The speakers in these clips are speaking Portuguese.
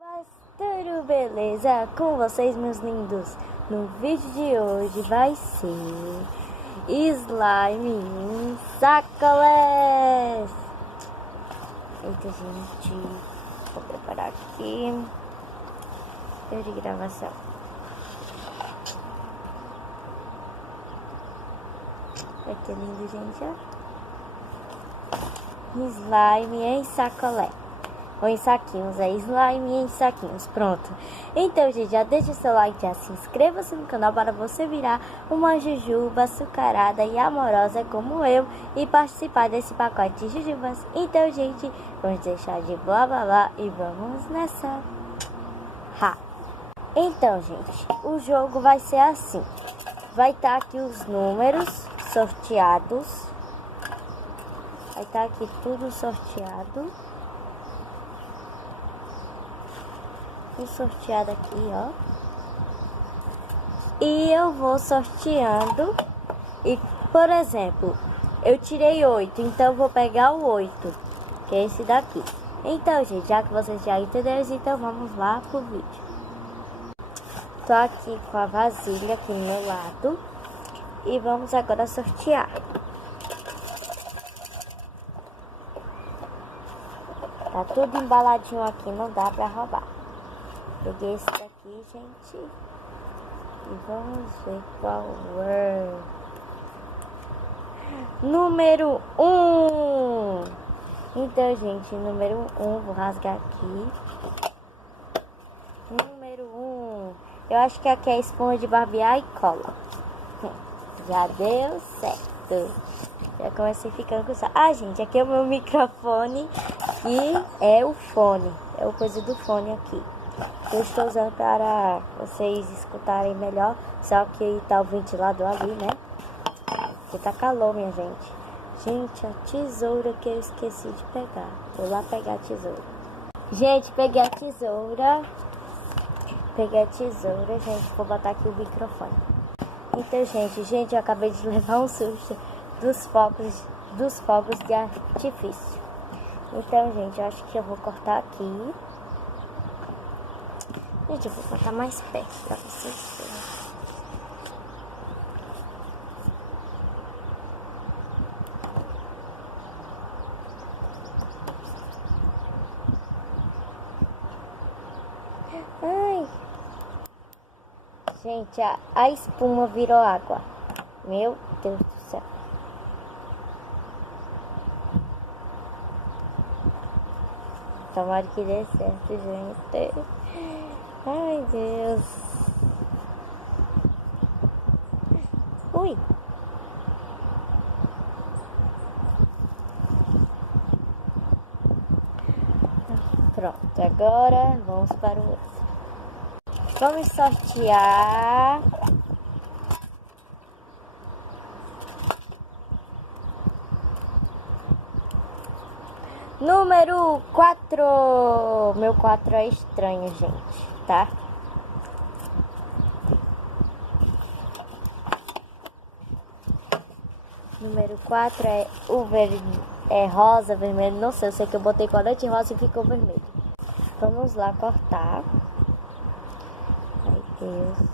Mas tudo beleza com vocês, meus lindos? No vídeo de hoje vai ser slime em sacolés. Então, gente, vou preparar aqui de gravação. Vai ter lindo, gente, ó. Slime em sacolé. Ou em saquinhos, é slime em saquinhos, pronto. Então, gente, já deixa o seu like, já se inscreva-se no canal para você virar uma jujuba açucarada e amorosa como eu e participar desse pacote de jujubas. Então, gente, vamos deixar de blá blá blá e vamos nessa. Então, gente, o jogo vai ser assim. Vai estar aqui os números sorteados. Vai estar aqui tudo sorteado. Sorteado aqui, ó. E eu vou sorteando. E, por exemplo, eu tirei 8, então eu vou pegar o 8, que é esse daqui. Então, gente, já que vocês já entenderam, então vamos lá pro vídeo. Tô aqui com a vasilha aqui do meu lado. E vamos agora sortear. Tá tudo embaladinho aqui, não dá pra roubar. Peguei esse daqui, gente. E vamos ver qual é. Número 1. Então, gente, número 1, vou rasgar aqui. Número 1. Eu acho que aqui é espuma de barbear e cola. Já deu certo. Já comecei ficando com isso. Ah, gente, aqui é o meu microfone. E é o fone. É o coisa do fone aqui. Eu estou usando para vocês escutarem melhor. Só que tá o ventilador ali, né? Porque tá calor, minha gente. Gente, a tesoura que eu esqueci de pegar. Vou lá pegar a tesoura. Gente, peguei a tesoura. Gente. Vou botar aqui o microfone. Então, gente, eu acabei de levar um susto dos fogos de artifício. Então, gente, eu acho que eu vou cortar aqui. Gente, eu vou botar mais perto pra vocês verem. Ai! Gente, a espuma virou água. Meu Deus do céu. Tomara que dê certo, gente. Ai, Deus. Ui. Pronto, agora vamos para o outro. Vamos sortear. Número 4. Meu 4 é estranho, gente, tá? Número 4 é o verde, é rosa, vermelho, não sei, eu sei que eu botei colete rosa e ficou vermelho. Vamos lá cortar. Ai, Deus.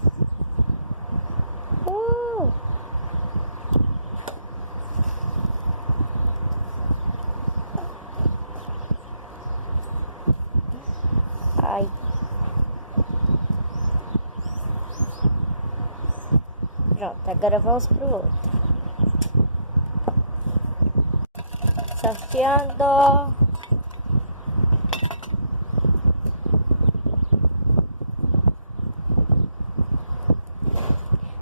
Ai. Pronto, agora vamos pro outro. Sorteando.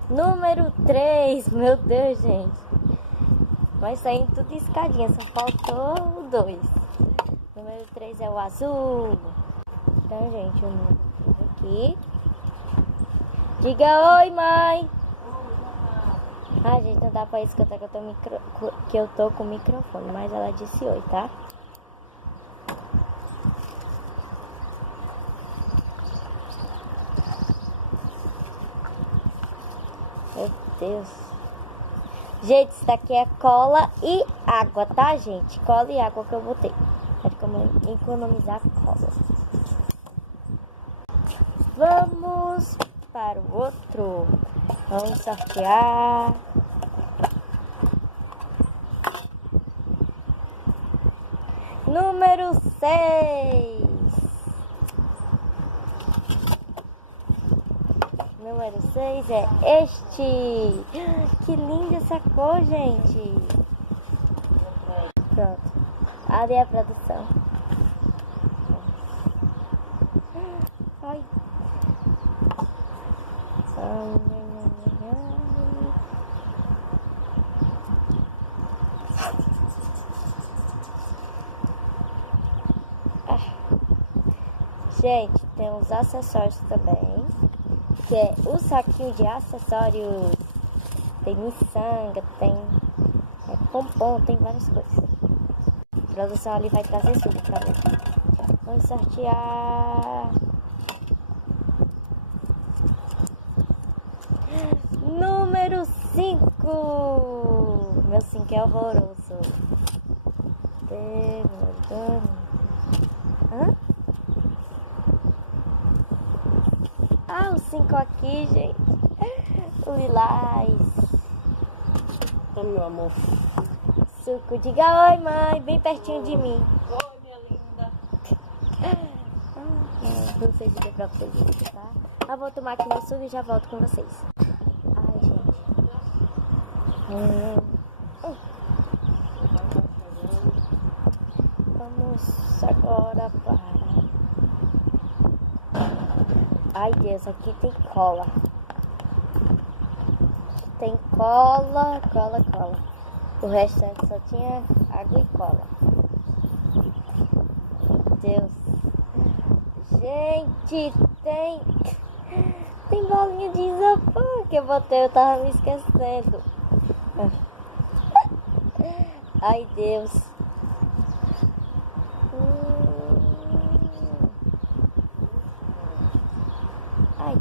Número 3. Meu Deus, gente. Vai saindo tudo escadinha, só faltou 2. Número 3 é o azul. Então, gente, aqui. Diga oi, mãe. Ah, gente, não dá pra escutar que eu tô com o microfone, mas ela disse oi, tá? Meu Deus. Gente, isso daqui é cola e água, tá, gente? Cola e água que eu botei. Pode economizar cola. Vamos para o outro. Vamos sortear. Número 6. Número 6 é este. Que linda essa cor, gente. Pronto. Ali é a produção. Ai. Gente, tem os acessórios também, que é o saquinho de acessórios. Tem miçanga, tem pompom, tem várias coisas. A produção ali vai trazer tudo pra mim. Vamos sortear. Número 5. Meu 5 é horroroso. O 5 aqui, gente. O lilás. Toma, meu amor. Suco. Diga oi, mãe. Bem pertinho de mim. Oi, minha linda. Não sei se deu pra vocês verem, tá? Eu vou tomar aqui meu suco e já volto com vocês. Ai, gente. Vamos agora para... Ai, Deus, aqui tem cola. Tem cola. O restante só tinha água e cola. Deus. Gente, tem bolinha de isopor que eu botei, eu tava me esquecendo. Ai, Deus. Ai.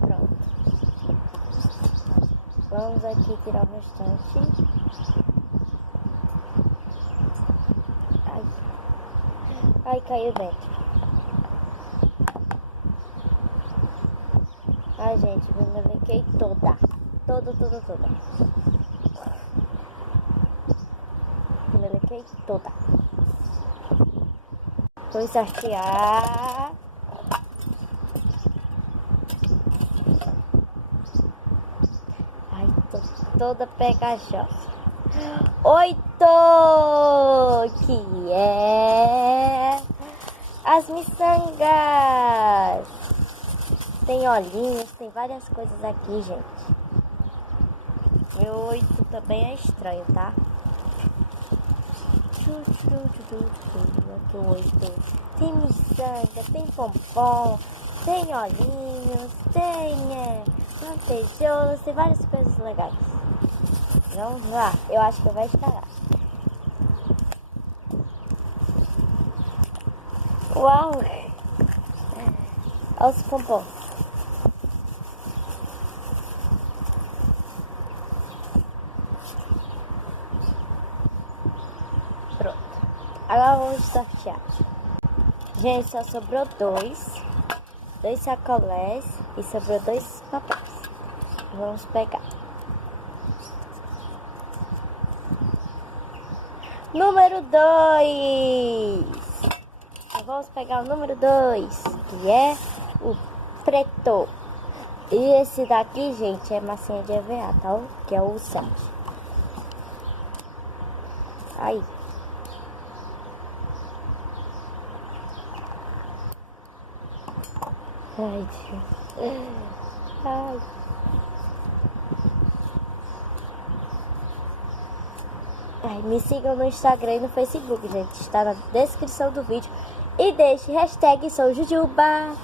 Pronto. Vamos aqui tirar o restante. Ai, caiu dentro. Ai, gente, eu me melequei toda. Toda. Me melequei toda. Vou sortear. Ai, tô toda pegajosa. 8, que é as miçangas. Tem olhinhos, tem várias coisas aqui, gente. Meu 8 também é estranho, tá? Aqui o 8. Tem miçanga, tem pompom, tem olhinhos, tem lantejoulas, tem várias coisas legais. Vamos lá, eu acho que eu vou estragar. Uau! Olha os pompons. Pronto. Agora vamos sortear. Gente, só sobrou dois sacolés e sobrou 2 papéis. Vamos pegar. Número 2. Vamos pegar o número 2, que é o preto. E esse daqui, gente, é massinha de EVA, tá? Que é o 7. Aí. Ai, Deus. Ai. Me sigam no Instagram e no Facebook, gente. Está na descrição do vídeo. E deixe hashtag SouJujuba.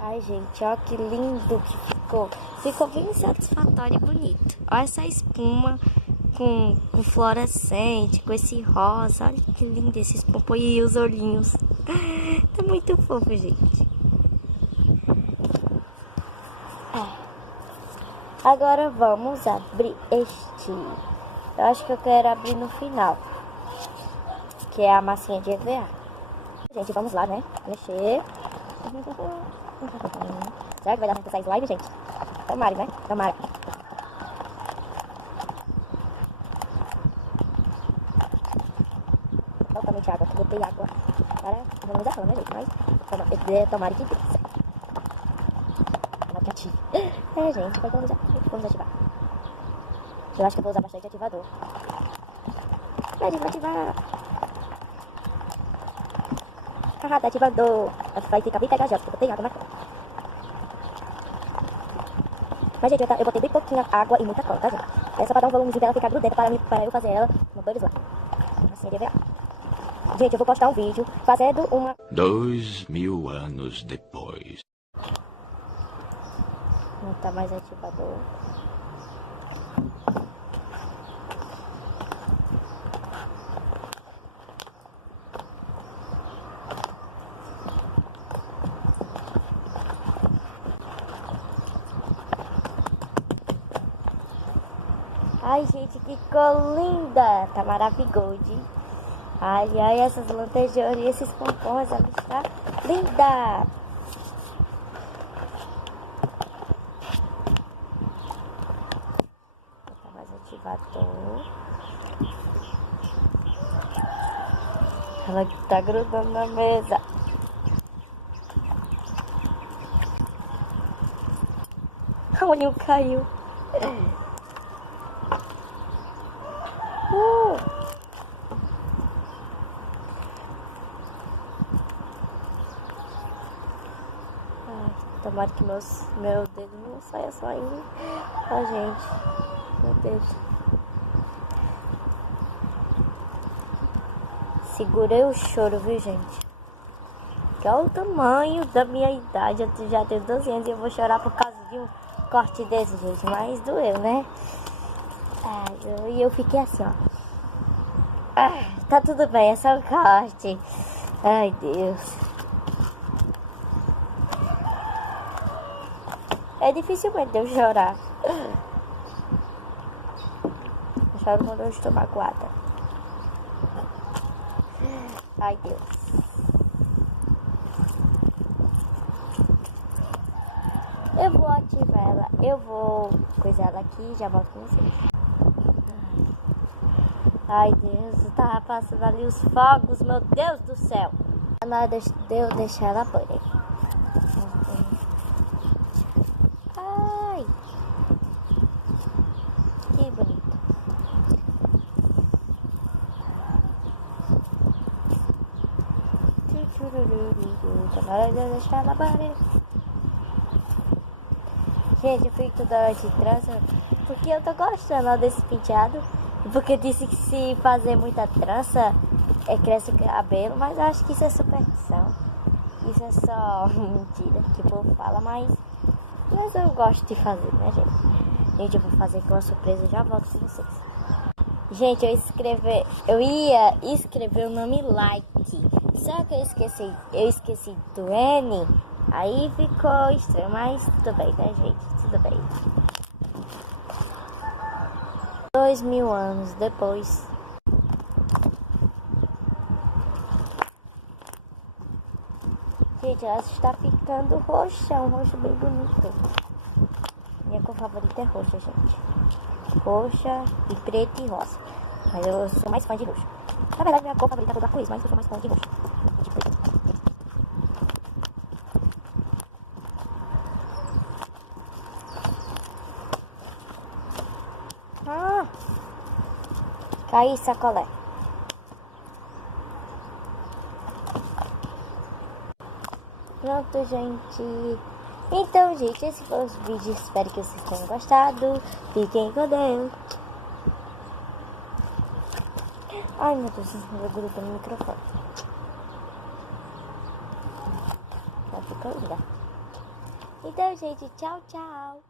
Ai, gente, ó que lindo que ficou. Ficou bem satisfatório e bonito. Olha essa espuma com fluorescente, com esse rosa. Olha que lindo esses pompons e os olhinhos. Tá muito fofo, gente. Agora vamos abrir este. Eu acho que eu quero abrir no final, que é a massinha de EVA. Gente, vamos lá, né? Mexer. Será que vai dar pra essa slime, gente? Tomara, né? Tomara. Totalmente água. Botei água para normalização, né, gente? Mas tomara que dê certo. É, gente, então vamos ativar. Eu acho que eu vou usar bastante ativador. Gente, vai ativar. Haha, tá ativador. Vai ficar bem pegajoso, porque eu botei água na cama. Mas, gente, eu botei bem pouquinha água e muita cola, tá, gente? É só pra dar um volumezinho pra ela ficar grudenta para eu fazer ela no banho lá. Assim, de ver. Gente, eu vou postar um vídeo fazendo uma... 2000 anos depois. Não tá mais ativador. Ai, gente, que cor linda! Tá maravilhoso. Ai, ai, essas lantejouras e esses pompons, ela está linda! Tá mais ativador. Ela tá grudando na mesa. O olhinho caiu. Tomara que meu dedo não saia saindo. Ó, gente, meu dedo. Segurei o choro, viu, gente? Que é o tamanho da minha idade. Eu já tenho 12 anos e eu vou chorar por causa de um corte desse, gente. Mas doeu, né? E eu fiquei assim, ó. Tá tudo bem, é só um corte. Ai, Deus. É dificilmente eu chorar. Eu choro quando eu estou magoada. Ai, Deus. Eu vou ativar ela. Eu vou coisar ela aqui e já volto com vocês. Ai, Deus. Eu tava passando ali os fogos. Meu Deus do céu. Na hora de eu deixar ela banha. Deixar na barriga. Gente, eu fico toda hora de trança porque eu tô gostando desse penteado. Porque disse que se fazer muita trança cresce o cabelo, mas acho que isso é superstição. Isso é só mentira que o povo fala, mas eu gosto de fazer, né, gente? Gente, eu vou fazer com uma surpresa e já volto com vocês. Gente, eu ia escrever o nome Like. Só que eu esqueci do N, aí ficou estranho, mas tudo bem, né, gente? Tudo bem. 2000 anos depois. Gente, ela está ficando roxa, um roxo bem bonito. Minha cor favorita é roxa, gente. Roxa e preto e rosa. Mas eu sou mais fã de roxo. Na verdade, minha cor favorita é do arco-íris, mas eu sou mais fã de roxo. Caiu sacolé. Pronto, gente. Então, gente, esse foi o vídeo. Espero que vocês tenham gostado. Fiquem com Deus. Ai, meu Deus, eu grudei no microfone. Vai ficar lindo. Então, gente, tchau, tchau.